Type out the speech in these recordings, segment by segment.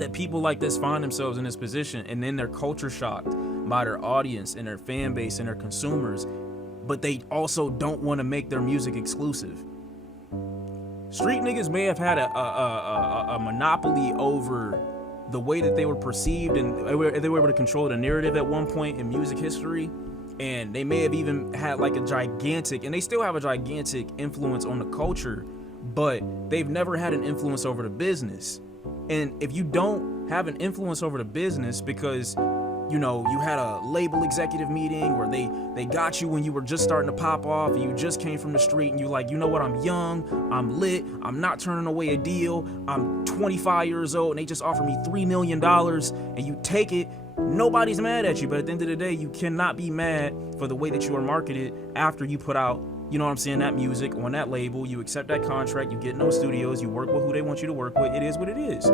that people like this find themselves in this position, and then they're culture shocked by their audience and their fan base and their consumers, but they also don't want to make their music exclusive. Street niggas may have had a monopoly over the way that they were perceived, and they were able to control the narrative at one point in music history, and they may have even had like a gigantic, and they still have a gigantic influence on the culture, but they've never had an influence over the business. And if you don't have an influence over the business because, you know, you had a label executive meeting where they got you when you were just starting to pop off and you just came from the street and you like, you know what, I'm young, I'm lit, I'm not turning away a deal, I'm 25 years old and they just offered me $3 million, and you take it, nobody's mad at you. But at the end of the day, you cannot be mad for the way that you are marketed after you put out, you know what I'm saying, that music on that label, you accept that contract, you get in those studios, you work with who they want you to work with. It is what it is.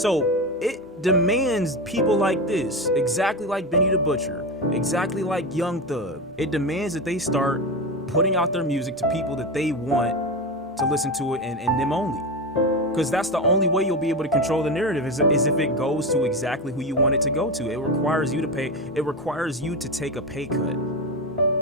So it demands people like this, exactly like Benny the Butcher, exactly like Young Thug. It demands that they start putting out their music to people that they want to listen to it, and them only. Because that's the only way you'll be able to control the narrative is if it goes to exactly who you want it to go to. It requires you to pay. It requires you to take a pay cut.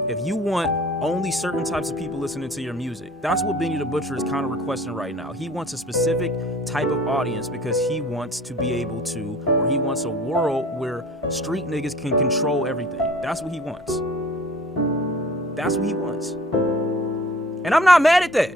If you want only certain types of people listening to your music, that's what Benny the Butcher is kind of requesting right now. He wants a specific type of audience because he wants to be able to, or he wants a world where street niggas can control everything. That's what he wants. That's what he wants. And I'm not mad at that.